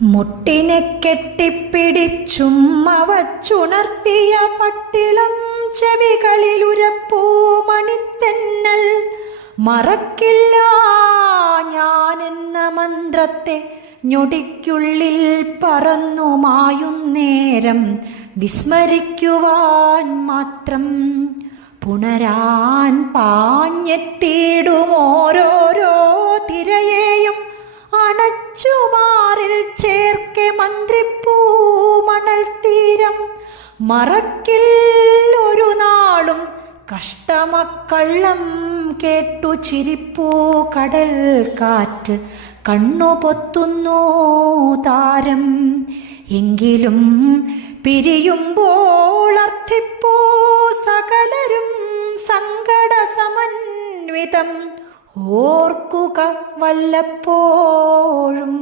മുട്ടിനെ കെട്ടിപ്പിടിച്ചുമ്മ വച്ചുണർത്തിയ പട്ടിളം ചെവികളിലുരപ്പൂ മണിത്തെന്നൽ മറക്കില്ല ഞാനെന്ന മന്ത്രത്തെ ഞൊടിക്കുള്ളിൽ പറന്നു മായുന്നേരം വിസ്മരിക്കുവാൻ മാത്രം പുണരാൻ പാഞ്ഞെത്തിയിടും ഓരോരോ തിരയേയും അണച്ചുമാറിൽ ചേർക്കെ മന്ത്രിപ്പൂ മണൽ തീരം മറക്കിൽ ഒരു നാളും കഷ്ടമക്കള്ളം കേട്ടു ചിരിപ്പൂ കടൽ കാറ്റ് കണ്ണു പൊത്തുന്നു താരം എങ്കിലും പിരിയുമ്പോൾ അർത്ഥിപ്പൂ സകലരും സങ്കട സമന്വിതം ഓർക്കുക വല്ലപ്പോഴും.